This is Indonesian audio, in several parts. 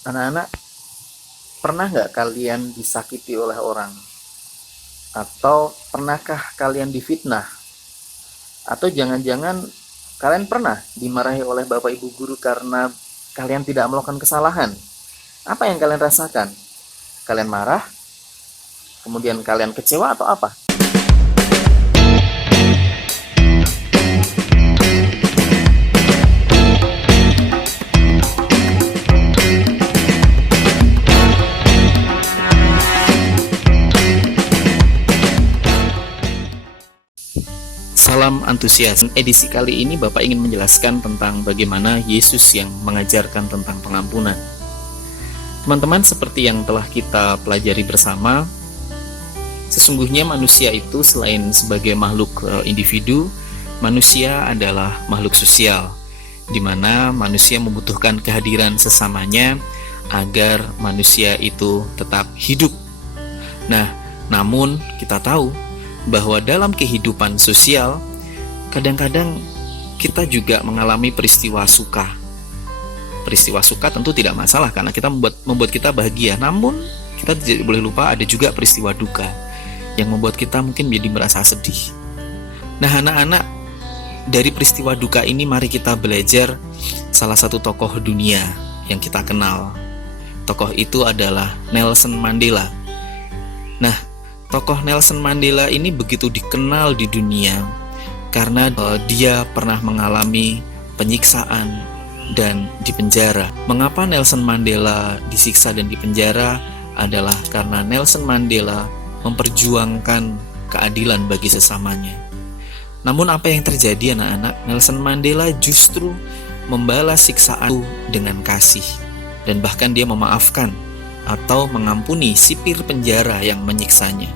Anak-anak, pernah nggak kalian disakiti oleh orang? Atau pernahkah kalian difitnah? Atau jangan-jangan kalian pernah dimarahi oleh bapak ibu guru karena kalian tidak melakukan kesalahan? Apa yang kalian rasakan? Kalian marah? Kemudian kalian kecewa atau apa? Salam antusias. Edisi kali ini Bapak ingin menjelaskan tentang bagaimana Yesus yang mengajarkan tentang pengampunan. Teman-teman, seperti yang telah kita pelajari bersama, sesungguhnya manusia itu selain sebagai makhluk individu, manusia adalah makhluk sosial, di mana manusia membutuhkan kehadiran sesamanya agar manusia itu tetap hidup. Nah, namun kita tahu bahwa dalam kehidupan sosial, kadang-kadang kita juga mengalami peristiwa suka. Peristiwa suka tentu tidak masalah karena kita membuat kita bahagia. Namun kita tidak boleh lupa ada juga peristiwa duka yang membuat kita mungkin menjadi merasa sedih. Nah, anak-anak, dari peristiwa duka ini mari kita belajar salah satu tokoh dunia yang kita kenal. Tokoh itu adalah Nelson Mandela. Nah, tokoh Nelson Mandela ini begitu dikenal di dunia karena dia pernah mengalami penyiksaan dan dipenjara. Mengapa Nelson Mandela disiksa dan dipenjara? Adalah karena Nelson Mandela memperjuangkan keadilan bagi sesamanya. Namun apa yang terjadi, anak-anak? Nelson Mandela justru membalas siksaan dengan kasih, dan bahkan dia memaafkan atau mengampuni sipir penjara yang menyiksanya.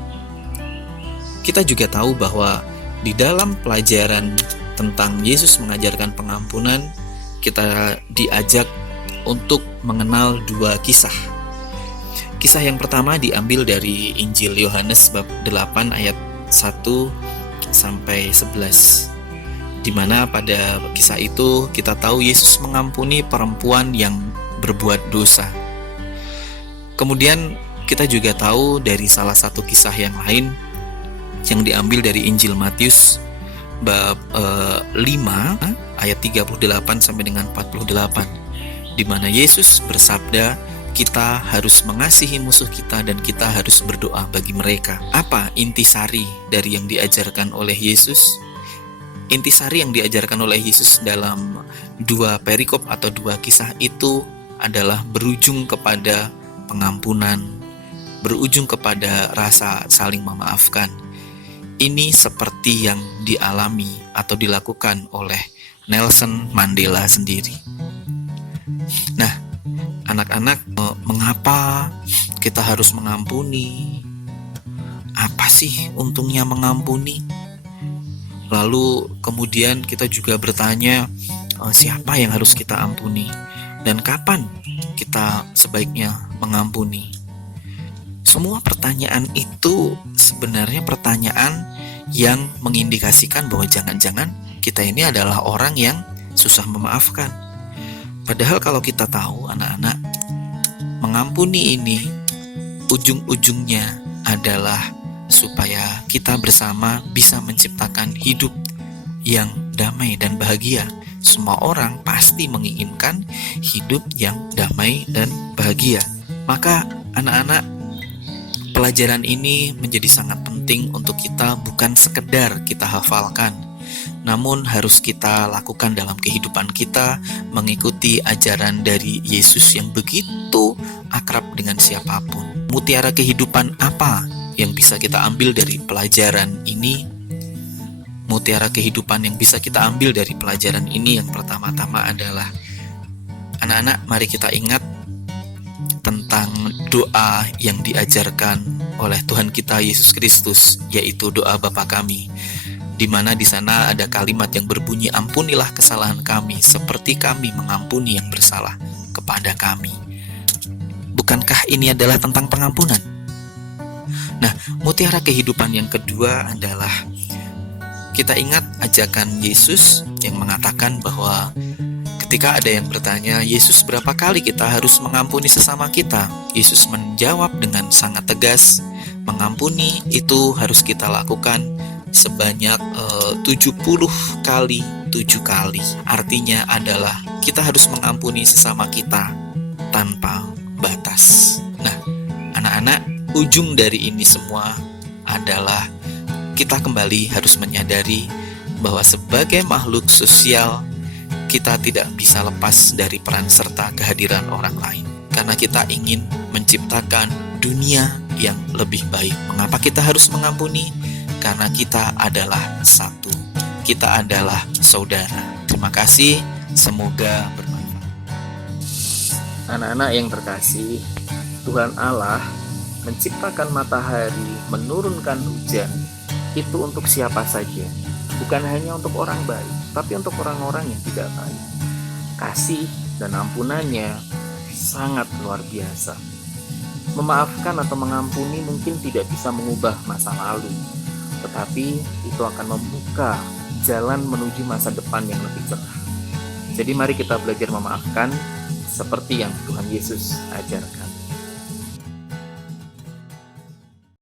Kita juga tahu bahwa di dalam pelajaran tentang Yesus mengajarkan pengampunan, kita diajak untuk mengenal dua kisah. Kisah yang pertama diambil dari Injil Yohanes bab 8 ayat 1 sampai 11. Di mana pada kisah itu kita tahu Yesus mengampuni perempuan yang berbuat dosa. Kemudian kita juga tahu dari salah satu kisah yang lain yang diambil dari Injil Matius bab 5 ayat 38 sampai dengan 48, di mana Yesus bersabda, kita harus mengasihi musuh kita dan kita harus berdoa bagi mereka. Apa intisari dari yang diajarkan oleh Yesus? Intisari yang diajarkan oleh Yesus dalam dua perikop atau dua kisah itu adalah berujung kepada pengampunan, berujung kepada rasa saling memaafkan. Ini seperti yang dialami atau dilakukan oleh Nelson Mandela sendiri. Nah, anak-anak, mengapa kita harus mengampuni? Apa sih untungnya mengampuni? Lalu kemudian kita juga bertanya, siapa yang harus kita ampuni? Dan kapan kita sebaiknya mengampuni? Semua pertanyaan itu sebenarnya pertanyaan yang mengindikasikan bahwa jangan-jangan kita ini adalah orang yang susah memaafkan. Padahal kalau kita tahu, anak-anak, mengampuni ini ujung-ujungnya adalah supaya kita bersama bisa menciptakan hidup yang damai dan bahagia. Semua orang pasti menginginkan hidup yang damai dan bahagia. Maka anak-anak, pelajaran ini menjadi sangat penting untuk kita, bukan sekedar kita hafalkan, namun harus kita lakukan dalam kehidupan kita, mengikuti ajaran dari Yesus yang begitu akrab dengan siapapun. Mutiara kehidupan apa yang bisa kita ambil dari pelajaran ini? Mutiara kehidupan yang bisa kita ambil dari pelajaran ini yang pertama-tama adalah, anak-anak, mari kita ingat tentang doa yang diajarkan oleh Tuhan kita Yesus Kristus, yaitu doa Bapa kami, di mana di sana ada kalimat yang berbunyi, ampunilah kesalahan kami seperti kami mengampuni yang bersalah kepada kami. Bukankah ini adalah tentang pengampunan? Nah, mutiara kehidupan yang kedua adalah kita ingat ajakan Yesus yang mengatakan bahwa Ketika ada yang bertanya, Yesus, berapa kali kita harus mengampuni sesama kita? Yesus menjawab dengan sangat tegas, mengampuni itu harus kita lakukan sebanyak 70 kali 7 kali. Artinya adalah kita harus mengampuni sesama kita tanpa batas. Nah, anak-anak, ujung dari ini semua adalah kita kembali harus menyadari bahwa sebagai makhluk sosial, kita tidak bisa lepas dari peran serta kehadiran orang lain. Karena kita ingin menciptakan dunia yang lebih baik. Mengapa kita harus mengampuni? Karena kita adalah satu. Kita adalah saudara. Terima kasih, semoga bermanfaat. Anak-anak yang terkasih, Tuhan Allah menciptakan matahari, menurunkan hujan, itu untuk siapa saja. Bukan hanya untuk orang baik, tapi untuk orang-orang yang tidak baik. Kasih dan ampunannya sangat luar biasa. Memaafkan atau mengampuni mungkin tidak bisa mengubah masa lalu, tetapi itu akan membuka jalan menuju masa depan yang lebih cerah. Jadi mari kita belajar memaafkan seperti yang Tuhan Yesus ajarkan.